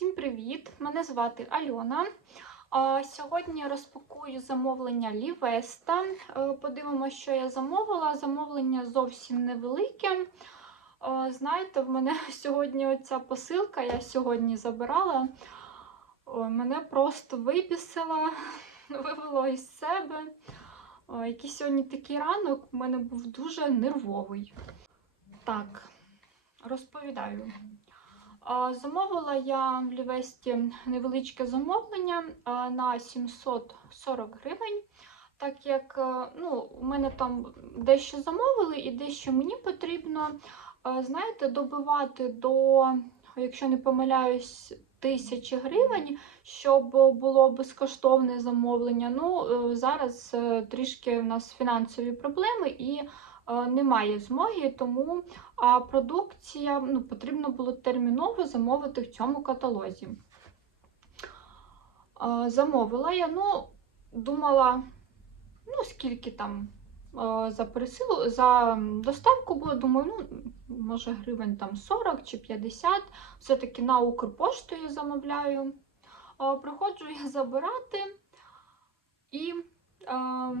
Всім привіт! Мене звати Альона. Сьогодні розпакую замовлення Лівеста. Е, Подивимося, що я замовила. Замовлення зовсім невелике. Е, Знаєте, в мене сьогодні оця посилка, я сьогодні забирала. Мене просто вибісила, вивело із себе. Який сьогодні такий ранок у мене був дуже нервовий. Так, розповідаю. Замовила я в Лівесті невеличке замовлення на 740 гривень. Так як е, ну, у мене там дещо замовили і дещо мені потрібно, е, знаєте, добивати до, якщо не помиляюсь, тисячі гривень, щоб було безкоштовне замовлення. Ну, е, зараз трішки в нас фінансові проблеми і немає змоги, тому а продукція ну, потрібно було терміново замовити в цьому каталозі. Замовила я, ну, думала, ну, скільки там за пересилу, за доставку було, думаю, ну, може гривень там 40 чи 50. Все-таки на Укрпошту я замовляю. Приходжу я забирати. І а,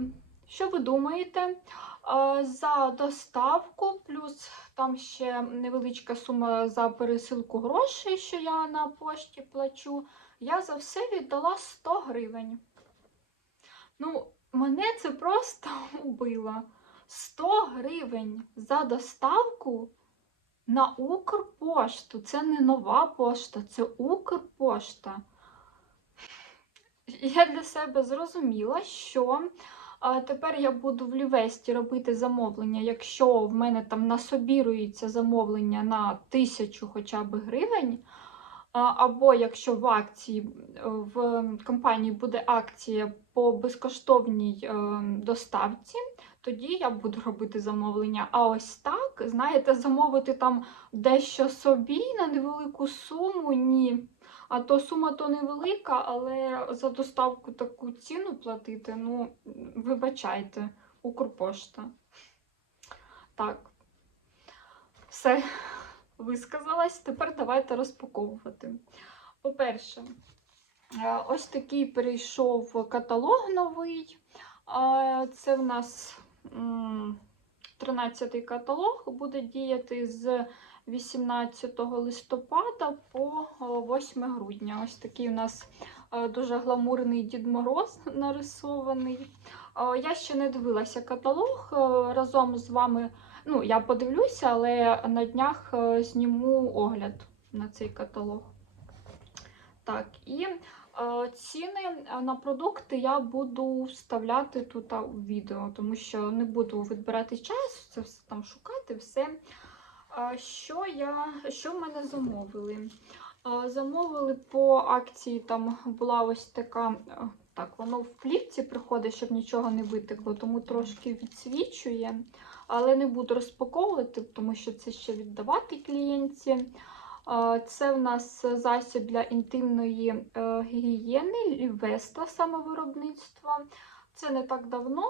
що ви думаєте? За доставку, плюс там ще невеличка сума за пересилку грошей, що я на пошті плачу, я за все віддала 100 гривень. Ну, мене це просто убило. 100 гривень за доставку на Укрпошту. Це не нова пошта, це Укрпошта. Я для себе зрозуміла, що а тепер я буду в Лівесті робити замовлення, якщо в мене там насобірується замовлення на тисячу хоча б гривень. Або якщо в акції в компанії буде акція по безкоштовній е, доставці, тоді я буду робити замовлення. А ось так, знаєте, замовити там дещо собі на невелику суму ні. А то сума то невелика, але за доставку таку ціну платити, ну, вибачайте, Укрпошта. Так, все, висказалась. Тепер давайте розпаковувати. По-перше, е, ось такий перейшов каталог новий. Це в нас 13-й каталог, буде діяти з 18 листопада по 8 грудня. Ось такий у нас е, дуже гламурний Дід Мороз нарисований. Е, Я ще не дивилася каталог е, разом з вами. Ну, я подивлюся, але на днях зніму огляд на цей каталог. Так, і ціни на продукти я буду вставляти тут у відео, тому що не буду відбирати час, це все там шукати, все. Що я, що в мене замовили? Замовили по акції, там була ось така, так, воно в плівці приходить, щоб нічого не витекло, тому трошки відсвічує. Але не буду розпаковувати, тому що це ще віддавати клієнтці. Це в нас засіб для інтимної е, гігієни, Лівеста саме виробництва. Це не так давно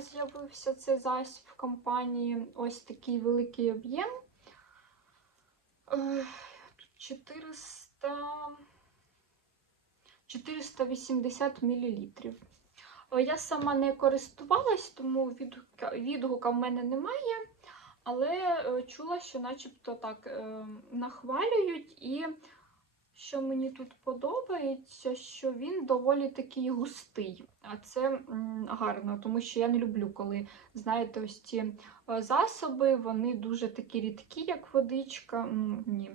з'явився цей засіб в компанії. Ось такий великий об'єм. Е, 400... 480 мл. Я сама не користувалась, тому відгука, відгука в мене немає. Але е, чула, що начебто так е, нахвалюють і що мені тут подобається, що він доволі такий густий. А це гарно, тому що я не люблю, коли, знаєте, ось ці е, засоби, вони дуже такі рідкі, як водичка. Ні.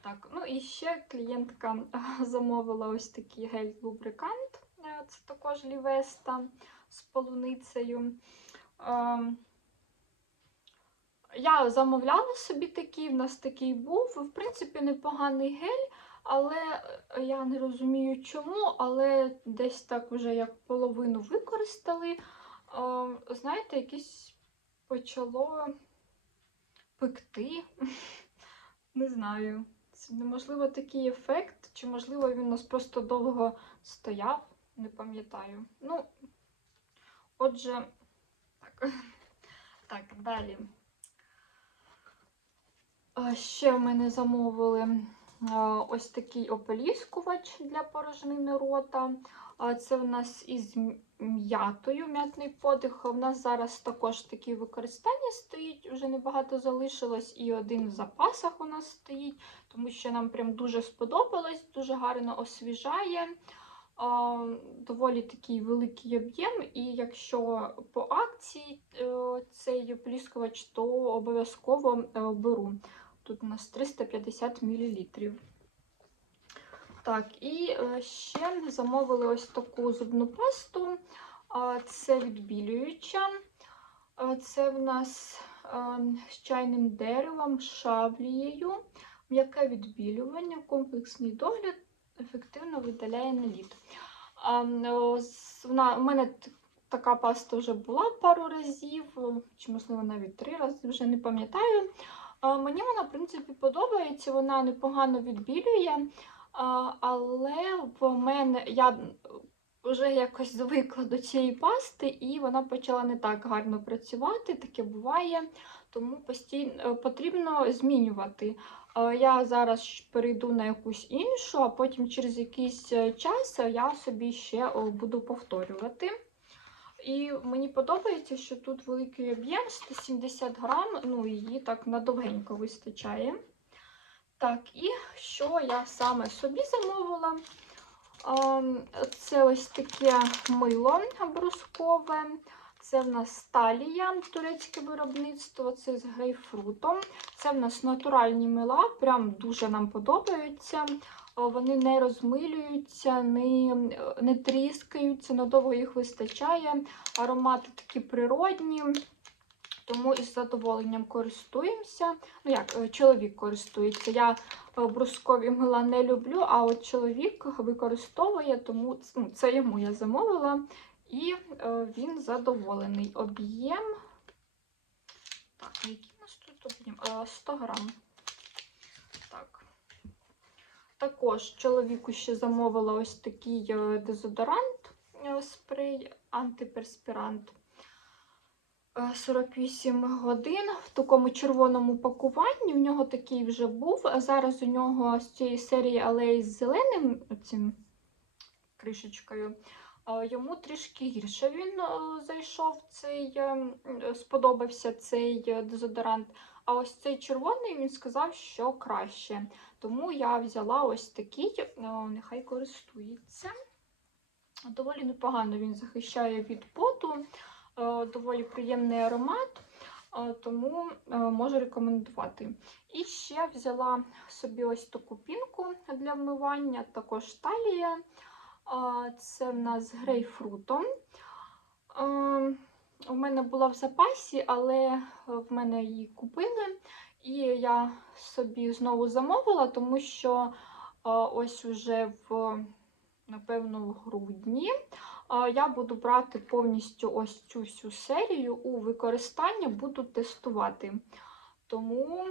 Так, ну І ще клієнтка замовила ось такий гель-лубрикант. Е, це також лівеста з полуницею. Ем, я замовляла собі такий, в нас такий був. В принципі, непоганий гель. Але е, я не розумію чому, але десь так вже як половину використали. Знаєте, якесь почало пекти. Не знаю. Це неможливо такий ефект, чи, можливо, він у нас просто довго стояв, не пам'ятаю. Ну, отже, так, так, далі. Ще в мене замовили ось такий ополіскувач для порожнини рота. Це в нас із м'ятою, м'ятний подих. У нас зараз також такі використання стоїть, вже небагато залишилось, і один в запасах у нас стоїть, тому що нам прям дуже сподобалось, дуже гарно освіжає. Доволі такий великий об'єм, і якщо по акції е, цей ополіскувач, то обов'язково е, беру. Тут у нас 350 мл. Так, і е, ще замовили ось таку зубну пасту. Це відбілююча. Це в нас е, з чайним деревом, шаблією, м'яке відбілювання, комплексний догляд, ефективно видаляє наліт. У мене така паста вже була пару разів, чи, можливо, навіть три рази, вже не пам'ятаю. Мені вона, в принципі, подобається, вона непогано відбілює. Але в мене я вже якось звикла до цієї пасти, і вона почала не так гарно працювати, таке буває, тому постійно потрібно змінювати. Е, Я зараз перейду на якусь іншу, а потім через якийсь е, час я собі ще буду повторювати. І мені подобається, що тут великий об'єм 170 грам, ну її так надовгенько вистачає. Так, і що я саме собі замовила? Ем, Це ось таке мило брускове. Це в нас сталія, турецьке виробництво, це з грейпфрутом. Це в нас натуральні мила, прям дуже нам подобаються. О, Вони не розмилюються, не, не тріскаються, надовго їх вистачає. Аромати такі природні, тому із задоволенням користуємося. Ну як, е, чоловік користується. Я е, брускові мила не люблю, а от чоловік використовує, тому ну, це йому я замовила. І е, він задоволений. Об'єм. Так, який у нас тут об'єм? Е, 100 грам. Так. Також чоловіку ще замовила ось такий е, дезодорант, е, спрей, антиперспірант. Е, 48 годин в такому червоному пакуванні. В нього такий вже був. А зараз у нього з цієї серії алеї з зеленим цим кришечкою. е, Йому трішки гірше він е, зайшов цей, е, сподобався цей е, дезодорант. А ось цей червоний він сказав, що краще. Тому я взяла ось такий, е, нехай користується. Доволі непогано він захищає від поту, е, доволі приємний аромат, е, тому можу рекомендувати. І ще взяла собі ось таку пінку для вмивання, також талія. Це в нас з грейпфрутом. У мене була в запасі, але в мене її купили. І я собі знову замовила, тому що е, ось уже в, напевно, в грудні е, я буду брати повністю ось цю всю серію у використання, буду тестувати. Тому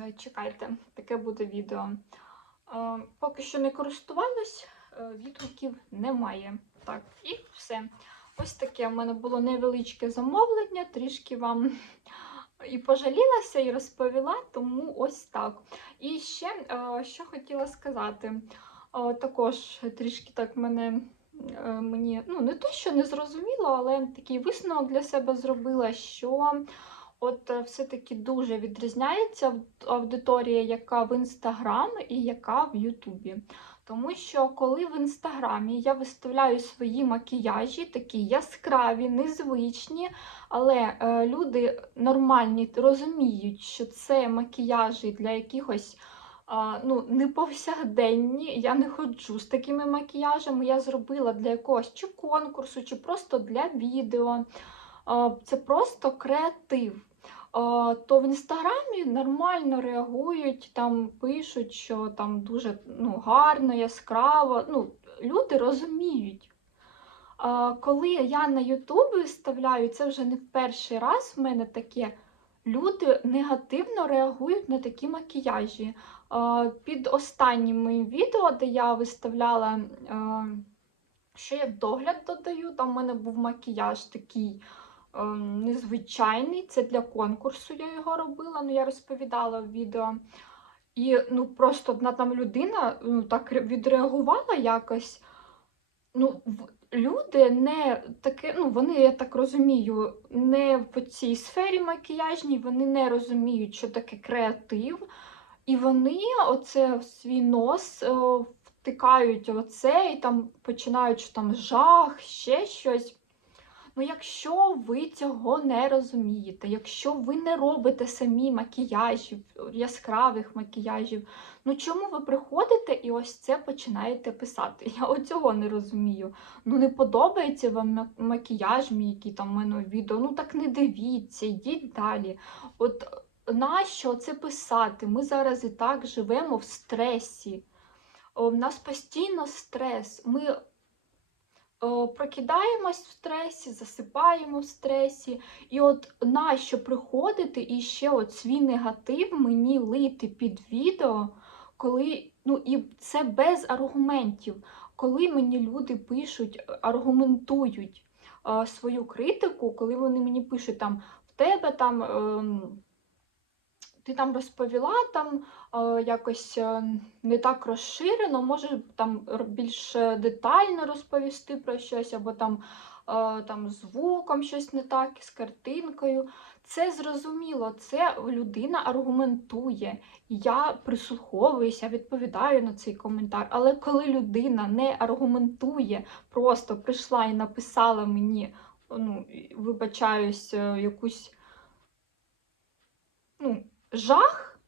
е, чекайте, таке буде відео. Поки що не користувалась, відгуків немає. Так, і все. Ось таке в мене було невеличке замовлення, трішки вам і пожалілася, і розповіла, тому ось так. І ще е, що хотіла сказати, Е, також трішки так мене. е, Мені ну не то, що не зрозуміло, але такий висновок для себе зробила, що от все-таки дуже відрізняється аудиторія, яка в інстаграм і яка в Ютубі. Тому що коли в інстаграмі я виставляю свої макіяжі, такі яскраві, незвичні, але е, люди нормальні розуміють, що це макіяжі для якихось а, ну, не. Я не ходжу з такими макіяжами. Я зробила для якогось чи конкурсу, чи просто для відео. А, це просто креатив. То в інстаграмі нормально реагують, там пишуть, що там дуже ну, гарно, яскраво. Ну, люди розуміють. Коли я на Ютубі виставляю, це вже не в перший раз в мене таке. Люди негативно реагують на такі макіяжі. Під останнім моїм відео, де я виставляла, е, що я догляд додаю, там в мене був макіяж такий незвичайний. Це для конкурсу я його робила, ну я розповідала в відео. І ну просто одна там людина ну, так відреагувала якось. Ну, люди не таке, ну вони, я так розумію, не в цій сфері макіяжній, вони не розуміють, що таке креатив, і вони оце в свій нос е, втикають оце і там починають що там жах, ще щось. Ну, якщо ви цього не розумієте, якщо ви не робите самі макіяжів, яскравих макіяжів, ну чому ви приходите і ось це починаєте писати? Я оцього не розумію. Ну не подобається вам макіяж, мій, який там в мене відео, ну так не дивіться, йдіть далі. От нащо це писати? Ми зараз і так живемо в стресі. У нас постійно стрес. Ми прокидаємось в стресі, засипаємо в стресі. І от нащо приходити і ще от свій негатив мені лити під відео, коли ну і це без аргументів. Коли мені люди пишуть, е, аргументують е, свою критику, коли вони мені пишуть там в тебе там. Ти там розповіла там е, якось е, не так розширено, може там більш е, детально розповісти про щось, або там, там звуком щось не так, з картинкою. Це зрозуміло, це людина аргументує. Я прислуховуюся, відповідаю на цей коментар. Але коли людина не аргументує, просто прийшла і написала мені, ну, вибачаюсь, якусь ну, жах.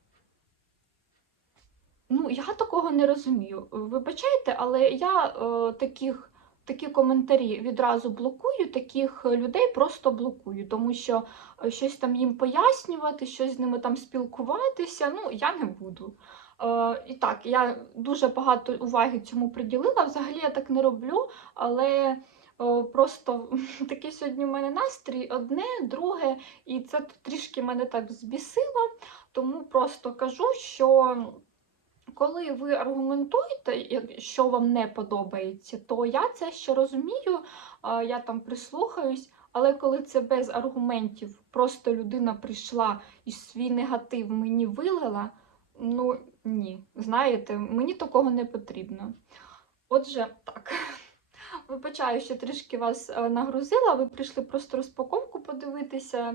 Ну, я такого не розумію. Вибачайте, але я е, таких, такі коментарі відразу блокую, таких людей просто блокую, тому що е, щось там їм пояснювати, щось з ними там спілкуватися, ну, я не буду. Е, і так, я дуже багато уваги цьому приділила. Взагалі я так не роблю, але просто такий сьогодні в мене настрій одне, друге, і це трішки мене так збісило. Тому просто кажу, що коли ви аргументуєте, що вам не подобається, то я це ще розумію, я там прислухаюсь, але коли це без аргументів, просто людина прийшла і свій негатив мені вилила, ну ні, знаєте, мені такого не потрібно. Отже, так. Вибачаю, що трішки вас е, нагрузила, ви прийшли просто розпаковку подивитися.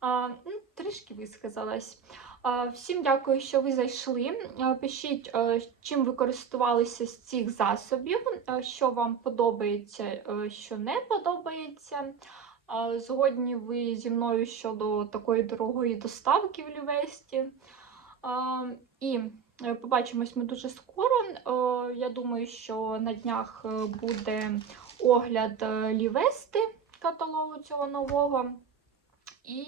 А, ну, трішки висказалась. А, Всім дякую, що ви зайшли. А, Пишіть, е, чим ви користувалися з цих засобів, е, що вам подобається, е, що не подобається. Згодні ви зі мною щодо такої дорогої доставки в Лівесті. І е, побачимось ми дуже скоро. Е, Я думаю, що на днях е, буде огляд е, Лівести каталогу цього нового. І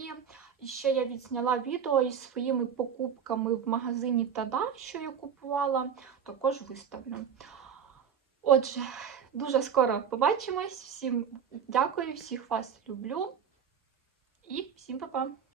ще я відзняла відео із своїми покупками в магазині Тада, що я купувала, також виставлю. Отже, дуже скоро побачимось. Всім дякую, всіх вас люблю і всім па-па!